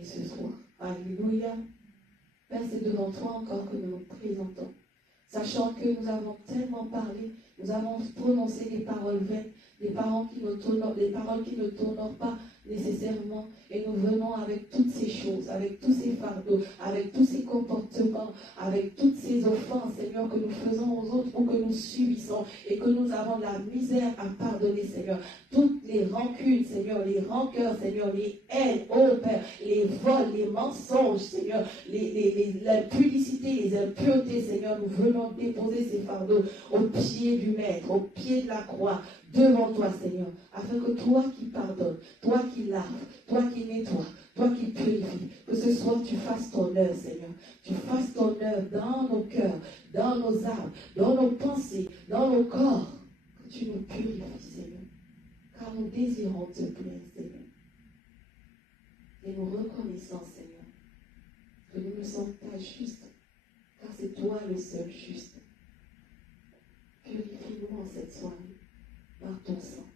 parler ce soir. Alléluia. Père, c'est devant toi encore que nous nous présentons. Sachant que nous avons tellement parlé, nous avons prononcé des paroles vaines, des paroles qui ne t'honorent pas nécessairement. Et nous venons avec toutes ces choses, avec tous ces fardeaux, avec tous ces comportements, avec toutes ces offenses, Seigneur, que nous faisons aux autres ou que nous subissons et que nous avons de la misère à pardonner, Seigneur. Toutes les rancunes, Seigneur, les rancœurs, Seigneur, les haines, oh Père, les vols, les mensonges, Seigneur, l'impudicité, les impuretés, Seigneur, nous venons déposer ces fardeaux au pied du Maître, au pied de la croix, devant toi, Seigneur, afin que toi qui pardonnes, toi qui laves, toi qui nettoies, toi qui purifies, que ce soir tu fasses ton œuvre, Seigneur. Tu fasses ton œuvre dans nos cœurs, dans nos âmes, dans nos pensées, dans nos corps. Que tu nous purifies, Seigneur. Car nous désirons te plaire, Seigneur. Et nous reconnaissons, Seigneur, que nous ne sommes pas justes, car c'est toi le seul juste. Purifie-nous en cette soirée par ton sang.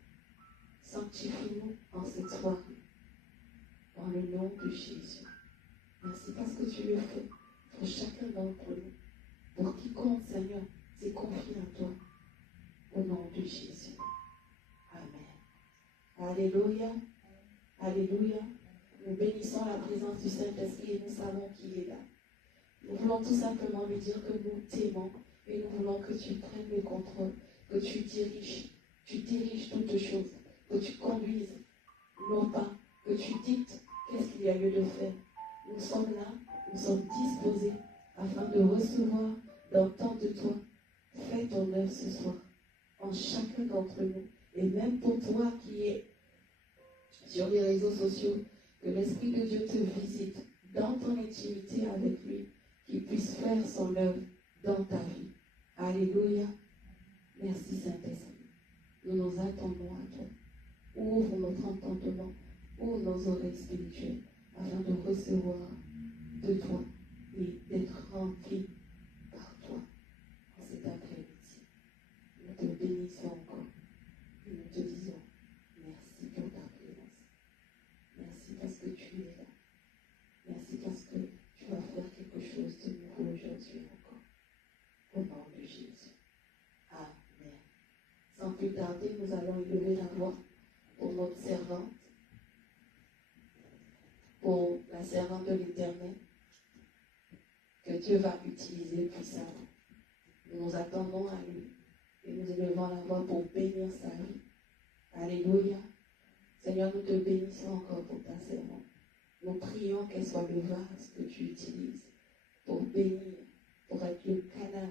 Sanctifie-nous en cette soirée, dans le nom de Jésus. Merci parce que tu le fais pour chacun d'entre nous. Pour quiconque, Seigneur, s'est confié à toi. Au nom de Jésus. Amen. Alléluia. Alléluia. Nous bénissons la présence du Saint-Esprit et nous savons qu'il est là. Nous voulons tout simplement lui dire que nous t'aimons et nous voulons que tu prennes le contrôle, que tu diriges toutes choses, que tu conduises nos pas, que tu dictes qu'est-ce qu'il y a lieu de faire. Nous sommes là, nous sommes disposés afin de recevoir, d'entendre de toi. Fais ton œuvre ce soir, en chacun d'entre nous. Et même pour toi qui es sur les réseaux sociaux, que l'Esprit de Dieu te visite dans ton intimité avec lui, qu'il puisse faire son œuvre dans ta vie. Alléluia. Merci Saint-Esprit. Nous nous attendons à toi. Ouvre notre entendement, ouvre nos oreilles spirituelles, afin de recevoir de toi et d'être rempli par toi en cet après-midi. Nous te bénissons encore et nous te disons merci pour ta présence. Merci parce que tu es là. Merci parce que tu vas faire quelque chose de nouveau aujourd'hui encore. Au nom de Jésus. Amen. Sans plus tarder, nous allons élever la voix pour notre servante, pour la servante de l'Éternel, que Dieu va utiliser puissamment. Nous nous attendons à lui et nous élevons la voix pour bénir sa vie. Alléluia. Seigneur, nous te bénissons encore pour ta servante. Nous prions qu'elle soit le vase que tu utilises pour bénir, pour être le canal,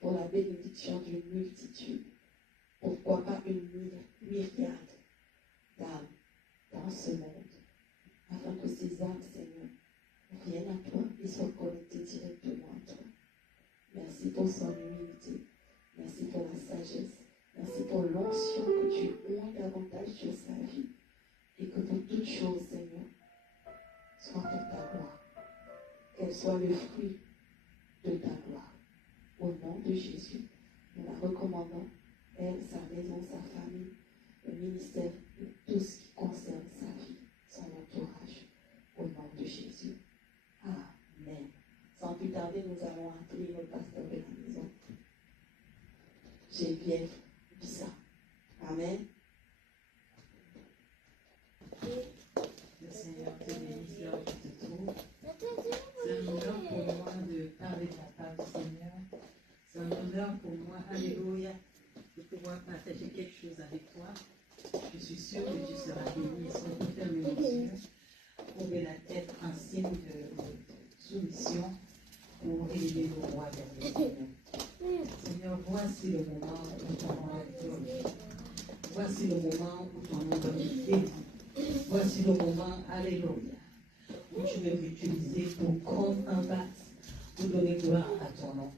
pour la bénédiction d'une multitude. Pourquoi pas une myriade d'âmes dans ce monde, afin que ces âmes, Seigneur, viennent à toi et soient connectées directement à toi. Merci pour son humilité. Merci pour la sagesse. Merci pour l'onction que tu oins davantage sur sa vie. Et que pour toutes choses, Seigneur, soit pour ta gloire. Qu'elle soit le fruit de ta gloire. Au nom de Jésus, nous la recommandons, elle, sa maison, sa famille, le ministère et tout ce qui concerne sa vie, son entourage. Au nom de Jésus. Amen. Sans plus tarder, nous allons appeler notre pasteur de la maison, Geneviève Bissa. Amen. Le Seigneur te bénisse là où tu te trouves. C'est un honneur pour moi de parler de la part du Seigneur. C'est un honneur pour moi, alléluia, de pouvoir partager quelque chose avec toi. Je suis sûre que tu seras béni. Si on peut fermer les yeux, ouvrir la tête en signe de soumission pour élever le roi vers le Seigneur. Seigneur, voici le moment où ton nom est glorifié. Voici le moment où ton nom va être béni. Voici le moment, alléluia, où tu veux m'utiliser pour comme un vase, pour donner gloire à ton nom.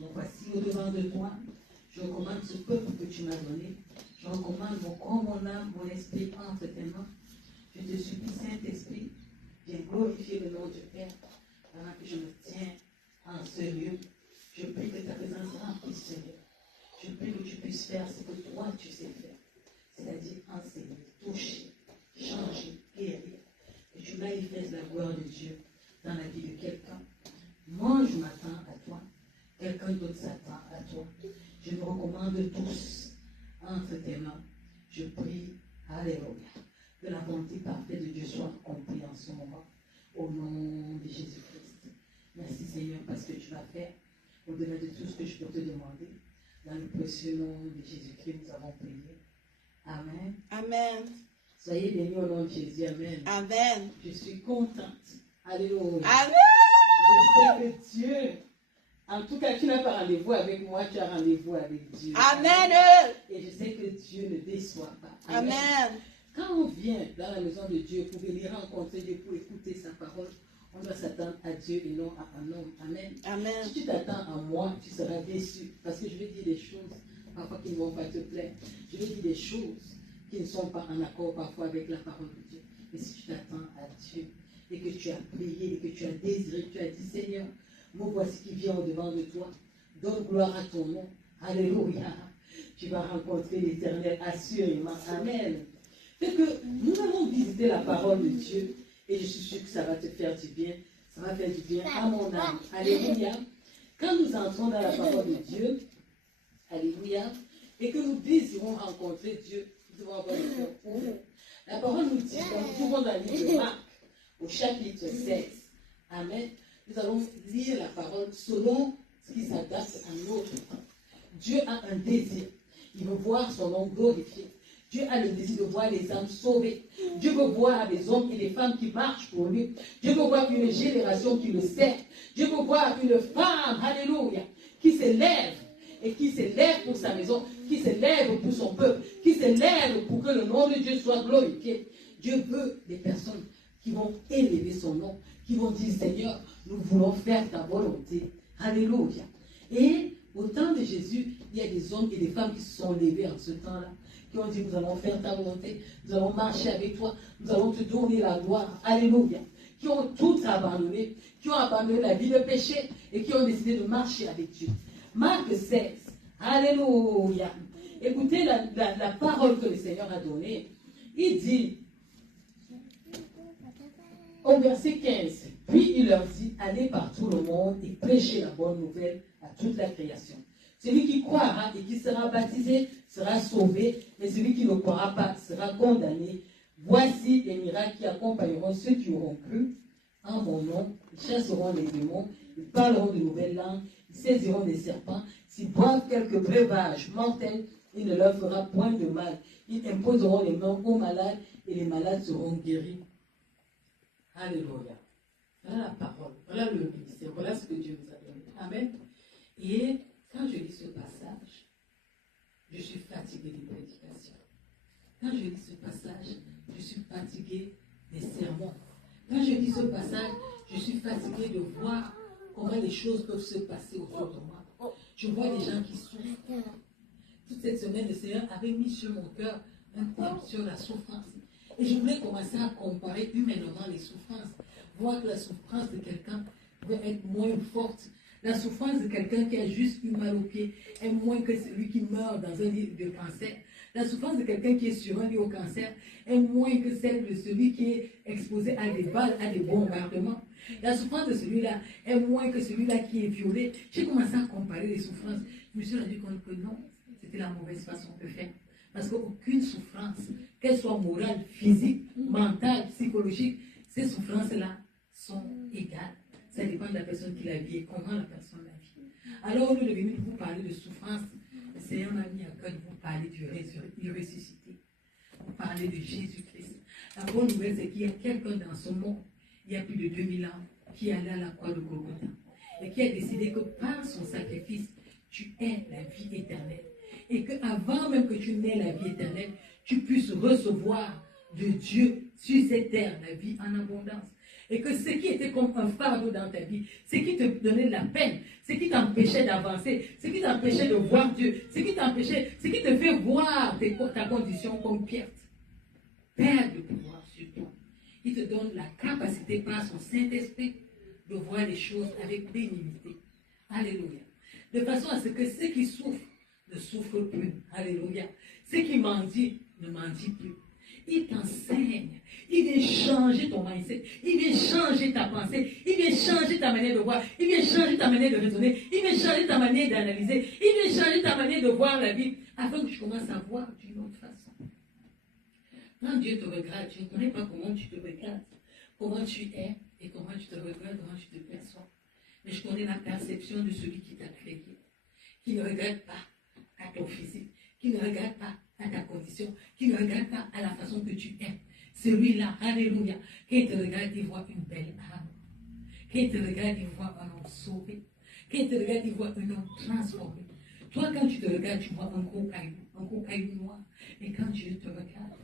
Donc voici au-devant de toi, je recommande ce peuple que tu m'as donné. Je recommande mon corps, mon âme, mon esprit entre tes mains. Je te supplie, Saint-Esprit, viens glorifier le nom du Père, pendant que je me tiens en ce lieu. Je prie que ta présence remplisse ce lieu. Je prie que tu puisses faire ce que toi tu sais faire, c'est-à-dire enseigner, toucher, changer, guérir. Que tu manifestes la gloire de Dieu dans la vie de quelqu'un. Moi, je m'attends à toi. Quelqu'un d'autre s'attend à toi. Je me recommande tous entre tes mains. Je prie, alléluia, que la volonté parfaite de Dieu soit accomplie en ce moment. Au nom de Jésus-Christ. Merci Seigneur parce que tu vas faire au-delà de tout ce que je peux te demander. Dans le précieux nom de Jésus-Christ, nous avons prié. Amen. Amen. Soyez bénis au nom de Jésus. Amen. Amen. Je suis contente. Alléluia. Amen. Je sais que Dieu, en tout cas, tu n'as pas rendez-vous avec moi, tu as rendez-vous avec Dieu. Amen. Et je sais que Dieu ne déçoit pas. Amen. Quand on vient dans la maison de Dieu pour venir rencontrer Dieu, pour écouter sa parole, on doit s'attendre à Dieu et non à un homme. Amen. Amen. Si tu t'attends à moi, tu seras déçu. Parce que je vais dire des choses parfois qui ne vont pas te plaire. Je vais dire des choses qui ne sont pas en accord parfois avec la parole de Dieu. Mais si tu t'attends à Dieu et que tu as prié et que tu as désiré, tu as dit Seigneur, moi voici qui vient au-devant de toi. Donne gloire à ton nom. Alléluia. Tu vas rencontrer l'Éternel assurément. Amen. Fait que nous allons visiter la parole de Dieu et je suis sûre que ça va te faire du bien. Ça va faire du bien à mon âme. Alléluia. Quand nous entrons dans la parole de Dieu, alléluia, et que nous désirons rencontrer Dieu, nous devons avoir le cœur ouvert. La parole nous dit, nous trouvons dans le livre de Marc, au chapitre 16. Amen. Nous allons lire la parole selon ce qui s'adapte à notre temps. Dieu a un désir. Il veut voir son nom glorifié. Dieu a le désir de voir les âmes sauvées. Dieu veut voir des hommes et des femmes qui marchent pour lui. Dieu veut voir une génération qui le sert. Dieu veut voir une femme, alléluia, qui s'élève et qui s'élève pour sa maison, qui s'élève pour son peuple, qui s'élève pour que le nom de Dieu soit glorifié. Dieu veut des personnes qui vont élever son nom, qui vont dire Seigneur, nous voulons faire ta volonté. Alléluia. Et au temps de Jésus, il y a des hommes et des femmes qui se sont levés en ce temps-là, qui ont dit, nous allons faire ta volonté, nous allons marcher avec toi, nous allons te donner la gloire. Alléluia. Qui ont tout abandonné, qui ont abandonné la vie de péché et qui ont décidé de marcher avec Dieu. Marc 16. Alléluia. Écoutez la parole que le Seigneur a donnée. Il dit, au verset 15, puis il leur dit, allez par tout le monde et prêchez la bonne nouvelle à toute la création. Celui qui croira et qui sera baptisé sera sauvé, mais celui qui ne croira pas sera condamné. Voici les miracles qui accompagneront ceux qui auront cru en mon nom. Ils chasseront les démons, ils parleront de nouvelles langues, ils saisiront des serpents. S'ils boivent quelques breuvages mortels, il ne leur fera point de mal. Ils imposeront les mains aux malades et les malades seront guéris. Alléluia. Voilà la parole, voilà le ministère, voilà ce que Dieu nous a donné. Amen. Et quand je lis ce passage, je suis fatigué des prédications. Quand je lis ce passage, je suis fatigué des sermons. Quand je lis ce passage, je suis fatigué de voir comment les choses peuvent se passer autour de moi. Je vois des gens qui souffrent. Toute cette semaine, le Seigneur avait mis sur mon cœur un thème sur la souffrance. Et je voulais commencer à comparer humainement les souffrances. Voir que la souffrance de quelqu'un peut être moins forte. La souffrance de quelqu'un qui a juste eu mal au pied est moins que celui qui meurt dans un lit de cancer. La souffrance de quelqu'un qui est sur un lit au cancer est moins que celle de celui qui est exposé à des balles, à des bombardements. La souffrance de celui-là est moins que celui-là qui est violé. J'ai commencé à comparer les souffrances. Je me suis rendu compte que non, c'était la mauvaise façon de faire. Parce qu'aucune souffrance, qu'elle soit morale, physique, mentale, psychologique, ces souffrances-là sont égales. Ça dépend de la personne qui la vit et comment la personne la vit. Alors, au lieu de venir vous parler de souffrance, le Seigneur m'a mis à cœur de vous parler du ressuscité. Vous parler de Jésus-Christ. La bonne nouvelle, c'est qu'il y a quelqu'un dans ce monde, il y a plus de 2000 ans, qui est allé à la croix de Golgotha et qui a décidé que par son sacrifice, tu aies la vie éternelle. Et qu'avant même que tu n'aies la vie éternelle, tu puisses recevoir de Dieu sur cette terre la vie en abondance. Et que ce qui était comme un fardeau dans ta vie, ce qui te donnait de la peine, ce qui t'empêchait d'avancer, ce qui t'empêchait de voir Dieu, ce qui te fait voir ta condition comme perte, perd le pouvoir sur toi. Il te donne la capacité par son Saint-Esprit de voir les choses avec bénignité. Alléluia. De façon à ce que ceux qui souffrent ne souffrent plus. Alléluia. Ceux qui mendient ne mendient plus. Il t'enseigne. Il vient changer ton mindset. Il vient changer ta pensée. Il vient changer ta manière de voir. Il vient changer ta manière de raisonner. Il vient changer ta manière d'analyser. Il vient changer ta manière de voir la vie afin que tu commences à voir d'une autre façon. Quand Dieu te regarde, tu ne connais pas comment tu te regardes, comment tu es et comment tu te regardes, comment tu te perçois. Mais je connais la perception de celui qui t'a créé, qui ne regarde pas à ton physique, qui ne regarde pas à ta condition, qui ne regarde pas à la façon que tu es. Celui-là, alléluia, qui te regarde, il voit une belle âme. Qui te regarde, il voit un homme sauvé. Qui te regarde, il voit un homme transformé. Toi, quand tu te regardes, tu vois un gros caillou noir. Et quand Dieu te regarde,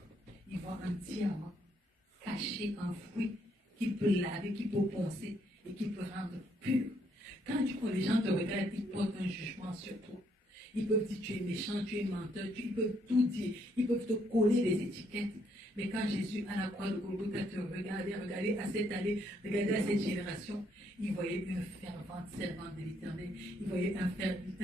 il voit un diamant caché, enfoui, qui peut laver, qui peut poncer et qui peut rendre pur. Quand les gens te regardent, ils portent un jugement sur toi. Ils peuvent dire tu es méchant, tu es menteur, ils peuvent tout dire, ils peuvent te coller des étiquettes. Mais quand Jésus, à la croix de Golgotha, te regardait à cette année, regardait à cette génération, il voyait une fervente servante de l'Éternel, il voyait un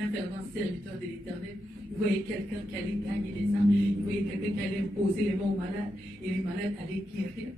fervent serviteur de l'Éternel, il voyait quelqu'un qui allait gagner les âmes, il voyait quelqu'un qui allait imposer les mains aux malades, et les malades allaient guérir.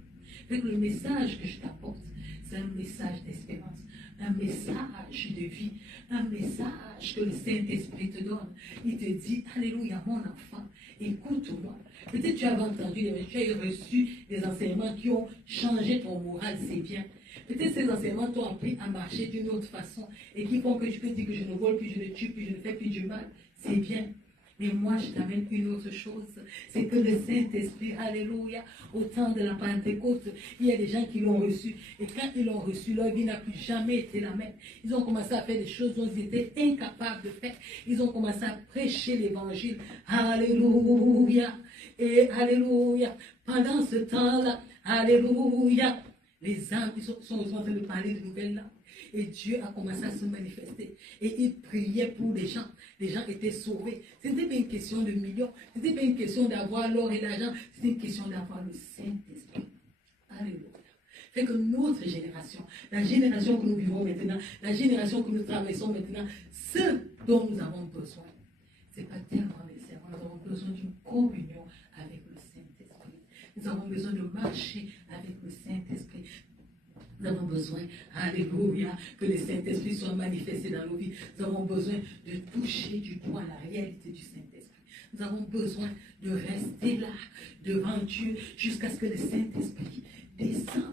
Donc le message que je t'apporte, c'est un message d'espérance, un message de vie, un message que le Saint-Esprit te donne. Il te dit, alléluia, mon enfant, écoute-moi. Peut-être tu avais entendu, tu as reçu des enseignements qui ont changé ton moral, c'est bien. Peut-être ces enseignements t'ont appris à marcher d'une autre façon et qui font que tu peux dire que je ne vole plus, je ne tue plus, je ne fais plus du mal. C'est bien. Mais moi, je t'amène une autre chose. C'est que le Saint-Esprit, alléluia, au temps de la Pentecôte, il y a des gens qui l'ont reçu. Et quand ils l'ont reçu, leur vie n'a plus jamais été la même. Ils ont commencé à faire des choses dont ils étaient incapables de faire. Ils ont commencé à prêcher l'évangile. Alléluia. Et alléluia. Pendant ce temps-là, alléluia, les âmes sont en train de parler de nouvelles langues. Et Dieu a commencé à se manifester. Et il priait pour les gens. Les gens étaient sauvés. Ce n'était pas une question de millions. Ce n'était pas une question d'avoir l'or et l'argent. C'était une question d'avoir le Saint-Esprit. Alléluia. Fait que notre génération, la génération que nous vivons maintenant, la génération que nous traversons maintenant, ce dont nous avons besoin, ce n'est pas tellement les serments. Nous avons besoin d'une communion avec le Saint-Esprit. Nous avons besoin de marcher avec le Saint-Esprit. Nous avons besoin, alléluia, que le Saint-Esprit soit manifesté dans nos vies. Nous avons besoin de toucher du doigt la réalité du Saint-Esprit. Nous avons besoin de rester là, devant Dieu, jusqu'à ce que le Saint-Esprit descende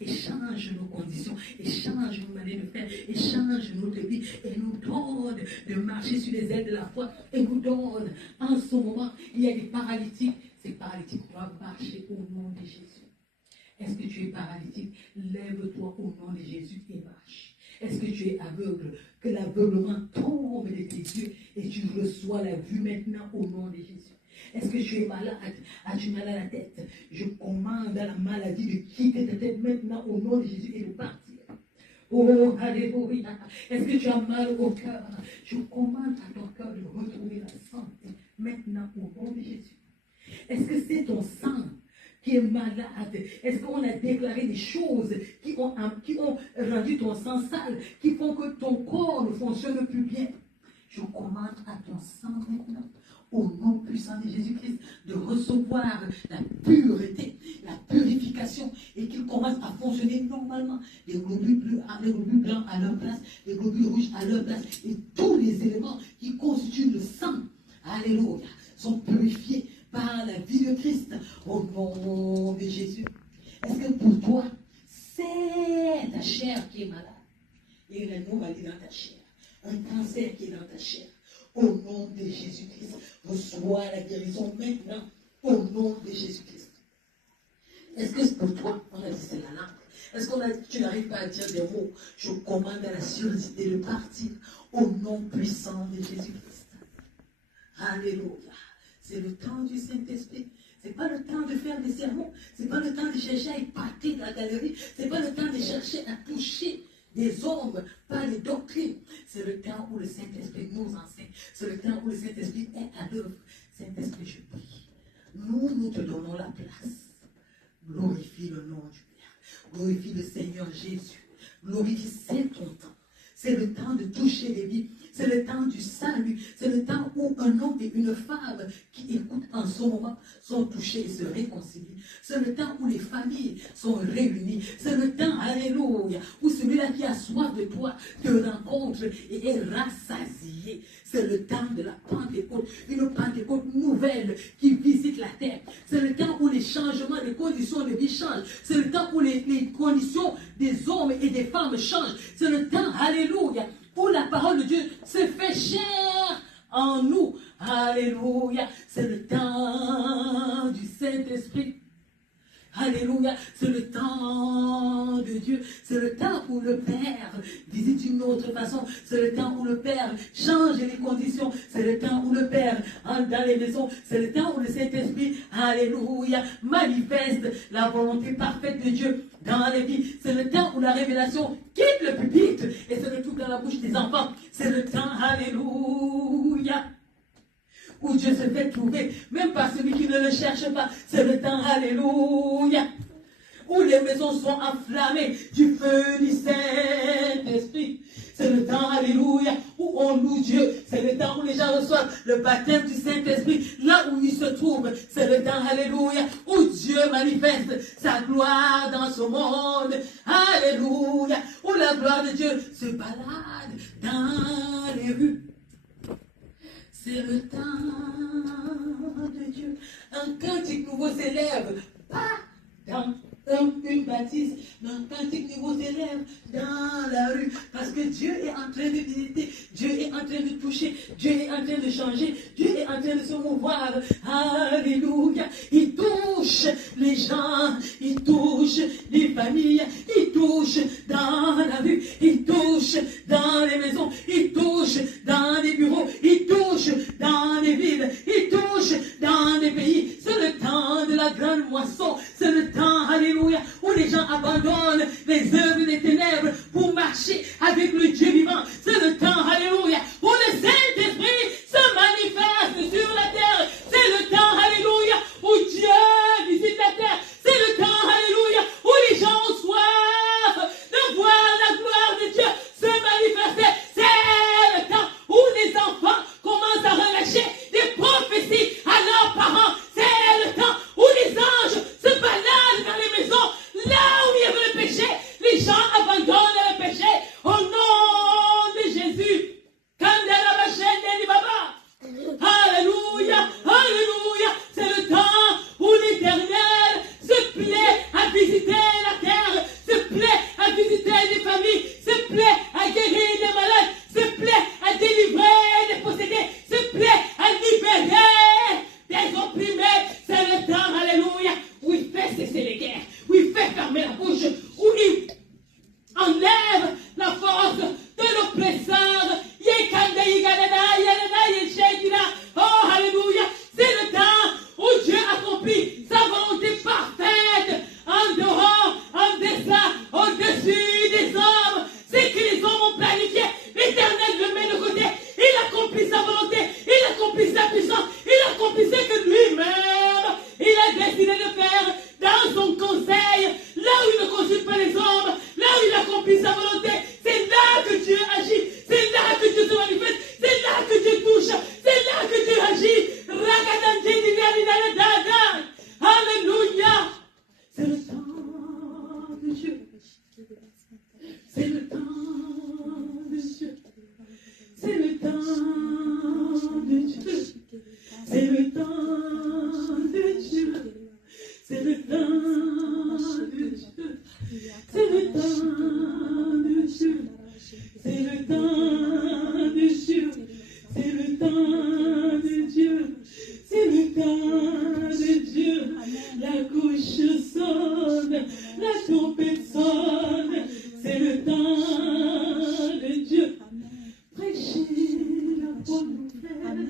et change nos conditions, et change nos manières de faire, et change notre vie, et nous donne de marcher sur les ailes de la foi, et nous donne, en ce moment, il y a des paralytiques. Ces paralytiques doivent marcher au nom de Jésus. Est-ce que tu es paralytique? Lève-toi au nom de Jésus et marche. Est-ce que tu es aveugle? Que l'aveuglement tombe de tes yeux et tu reçois la vue maintenant au nom de Jésus. Est-ce que tu es malade? As-tu mal à la tête? Je commande à la maladie de quitter ta tête maintenant au nom de Jésus et de partir. Oh, alléluia. Est-ce que tu as mal au cœur? Je commande à ton cœur de retrouver la santé maintenant au nom de Jésus. Est-ce que c'est ton sang qui est malade? Est-ce qu'on a déclaré des choses qui ont rendu ton sang sale, qui font que ton corps ne fonctionne plus bien? Je commande à ton sang maintenant, au nom puissant de Jésus-Christ, de recevoir la pureté, la purification, et qu'il commence à fonctionner normalement. Les globules blancs à leur place, les globules rouges à leur place, et tous les éléments qui constituent le sang, alléluia, sont purifiés par la vie de Christ, au nom de Jésus. Est-ce que pour toi, c'est ta chair qui est malade? Il y a une anomalie dans ta chair, un cancer qui est dans ta chair. Au nom de Jésus-Christ, reçois la guérison maintenant, au nom de Jésus-Christ. Est-ce que pour toi, on a dit c'est la langue? Est-ce que tu n'arrives pas à dire des mots? Je commande à la surdité de partir, au nom puissant de Jésus-Christ. Alléluia. C'est le temps du Saint-Esprit. Ce n'est pas le temps de faire des sermons. Ce n'est pas le temps de chercher à épater la galerie. Ce n'est pas le temps de chercher à toucher des hommes par les doctrines. C'est le temps où le Saint-Esprit nous enseigne. C'est le temps où le Saint-Esprit est à l'œuvre. Saint-Esprit, je prie. Nous te donnons la place. Glorifie le nom du Père. Glorifie le Seigneur Jésus. Glorifie, c'est ton temps. C'est le temps de toucher les vies. C'est le temps du salut. C'est le temps où un homme et une femme qui écoutent en ce moment sont touchés et se réconcilient. C'est le temps où les familles sont réunies. C'est le temps, alléluia, où celui-là qui a soif de toi te rencontre et est rassasié. C'est le temps de la Pentecôte, une Pentecôte nouvelle qui visite la terre. C'est le temps où les changements des conditions de vie changent. C'est le temps où les conditions des hommes et des femmes changent. C'est le temps, alléluia, où la parole de Dieu se fait chair en nous. Alléluia. C'est le temps du Saint-Esprit. Alléluia, c'est le temps de Dieu, c'est le temps où le Père visite d'une autre façon, c'est le temps où le Père change les conditions, c'est le temps où le Père entre dans les maisons, c'est le temps où le Saint-Esprit, alléluia, manifeste la volonté parfaite de Dieu dans les vies, c'est le temps où la révélation quitte le pupitre et se retrouve dans la bouche des enfants, c'est le temps, alléluia, où Dieu se fait trouver, même par celui qui ne le cherche pas. C'est le temps, alléluia, où les maisons sont enflammées du feu du Saint-Esprit. C'est le temps, alléluia, où on loue Dieu. C'est le temps où les gens reçoivent le baptême du Saint-Esprit, là où ils se trouvent. C'est le temps, alléluia, où Dieu manifeste sa gloire dans ce monde. Alléluia, où la gloire de Dieu se balade dans les rues. C'est le temps de Dieu. Un cantique nouveau s'élève, pas dans une bâtisse, mais un cantique nouveau s'élève dans la rue. Parce que Dieu est en train de visiter, Dieu est en train de toucher, Dieu est en train de changer, Dieu est en train de se mouvoir. Alléluia. Il touche les gens, il touche les familles, il touche dans la rue, il touche dans les maisons, il touche dans les bureaux, il touche dans les villes, il touche dans les pays. C'est le temps de la grande moisson, c'est le temps, alléluia, où les gens abandonnent les œuvres des ténèbres pour marcher avec le Dieu vivant. C'est le temps, alléluia, où le Saint-Esprit se manifeste sur la terre. C'est le temps, alléluia, où Dieu visite la terre. C'est le temps, alléluia, où les gens ont soif de voir la gloire de Dieu se manifester. C'est le temps où les enfants commencent à relâcher des prophéties à leurs parents. C'est le temps où les anges se baladent dans les maisons. Là où il y avait le péché, les gens abandonnent le péché. Au nom de Jésus. Alléluia, alléluia. C'est le temps où l'Éternel se plaît à visiter la terre, se plaît à visiter les familles, se plaît à guérir les malades, se plaît à délivrer les possédés, se plaît à libérer des opprimés. C'est le temps, alléluia, où il fait cesser les guerres, où il fait fermer la bouche, où il enlève la force de l'oppresseur. Oh, alléluia. C'est le temps où Dieu accomplit sa volonté parfaite en dehors, en deçà, au-dessus des hommes. C'est que les hommes ont planifié. L'Éternel le met de côté. Il accomplit sa volonté. Il accomplit sa puissance. Il accomplit ce que lui-même il a décidé de faire dans son conseil. Là où il ne consulte pas les hommes, là où il accomplit sa volonté, c'est là que Dieu agit. C'est là que Dieu se manifeste. C'est là que Dieu touche. C'est là que Dieu agit. Alléluia. C'est le temps de Dieu. C'est le temps de Dieu. C'est le temps de Dieu. C'est le temps de Dieu. C'est le temps de Dieu. C'est le temps de Dieu. C'est le temps de Dieu. C'est le temps de Dieu. C'est le temps de Dieu. La couche sonne, la trompette sonne. C'est le temps de Dieu. Prêchez la bonne nouvelle.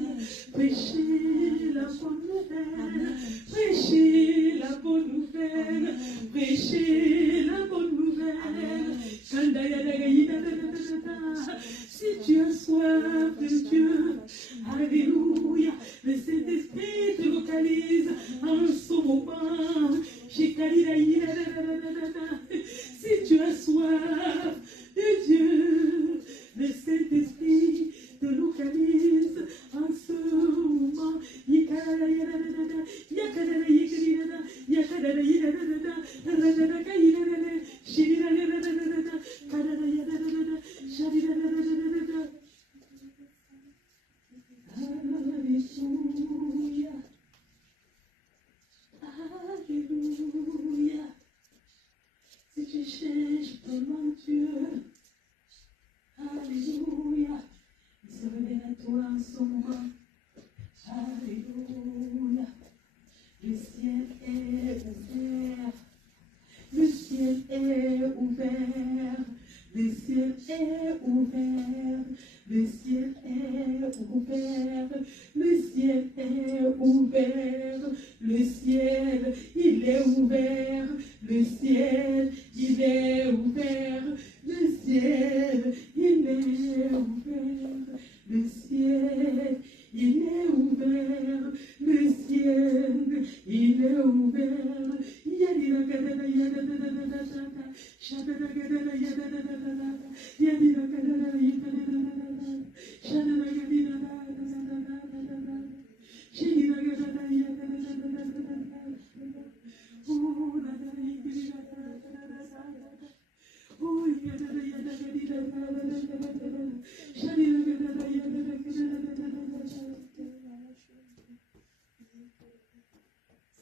Prêchez la bonne nouvelle. Prêchez la bonne nouvelle. Prêchez la bonne nouvelle. tu cherches vraiment Dieu. Alléluia. Il se révèle à toi en ce moment. Alléluia. Le ciel est ouvert. Le ciel est ouvert. Le ciel est ouvert. Le ciel est ouvert. Le ciel est ouvert. Le ciel, il est ouvert. Le ciel, il est ouvert. Le ciel, il est ouvert. Le ciel, il est ouvert. Le ciel, il est ouvert. Yadira gadada yadada dadada. Shadada gadada yadada dadada. Yadira gadada yadada. Shadada gadida dadada. Shadira gadada yadada dadada. Oh, dadada yadida dadada. Oh, yadada yadada dadada. Shadira gadada yadada dadada.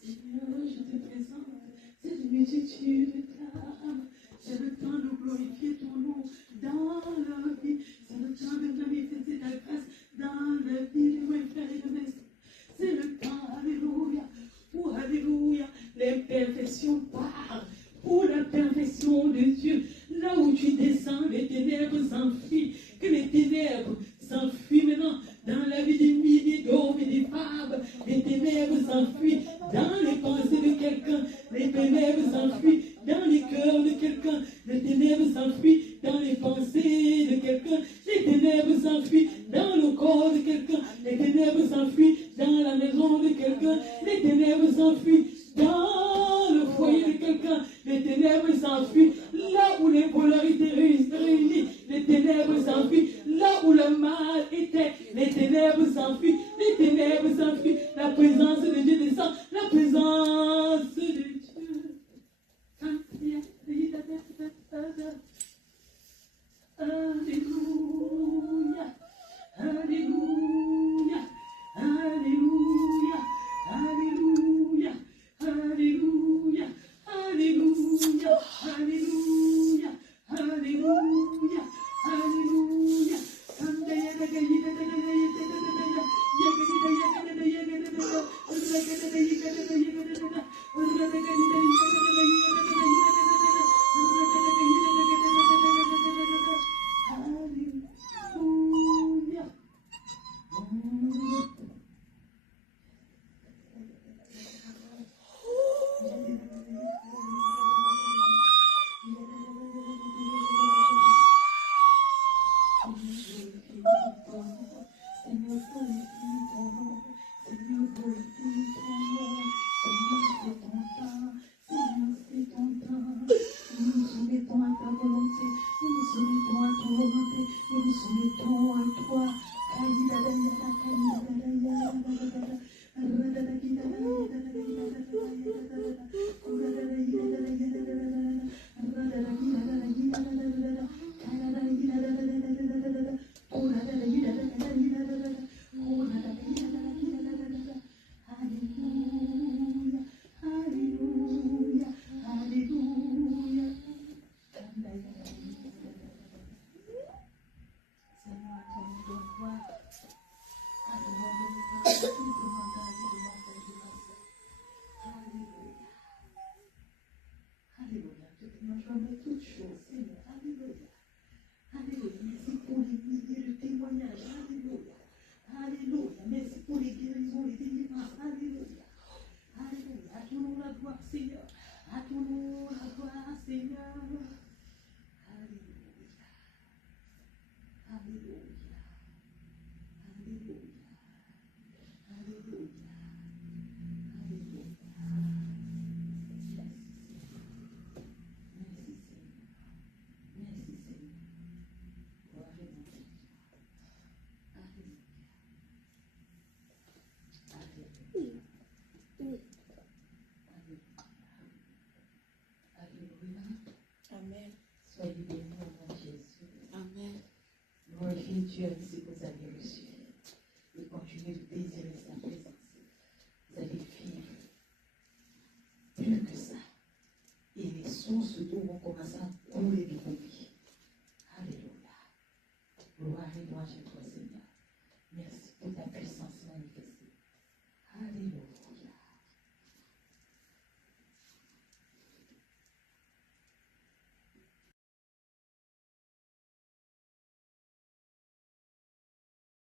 Seigneur, je te présente cette multitude d'âmes. C'est le temps de glorifier ton nom dans leur vie. C'est le temps de manifester ta grâce dans la vie de mes frères et de mes sœurs. C'est le temps, alléluia, pour alléluia, l'imperfection part. Pour la perfection de Dieu, là où tu descends, les ténèbres s'enfuient. Que les ténèbres s'enfuient maintenant dans la vie des milliers d'hommes et des femmes. Les ténèbres s'enfuient dans les pensées de quelqu'un. Les ténèbres s'enfuient dans les cœurs de quelqu'un. Les ténèbres s'enfuient dans les pensées de quelqu'un. Les ténèbres s'enfuient dans le corps de quelqu'un. Les ténèbres s'enfuient dans la maison de quelqu'un. Les ténèbres s'enfuient dans le foyer de quelqu'un. Les ténèbres s'enfuient là où les voleurs étaient réunis. Les ténèbres s'enfuient là où le mal était. Les ténèbres s'enfuient. Les ténèbres s'enfuient. La présence de Dieu descend. La présence de Dieu. Alléluia. Alléluia. Alléluia. Alléluia. Alléluia. Alléluia. Alléluia. Alléluia. Alléluia. Amen. Soyez bénis au nom de Jésus. Amen. Glorifiez Dieu avec ce que vous avez reçu. Et continuez de désirer sa présence. Vous allez vivre plus que ça. Et les source d'où on commence à couler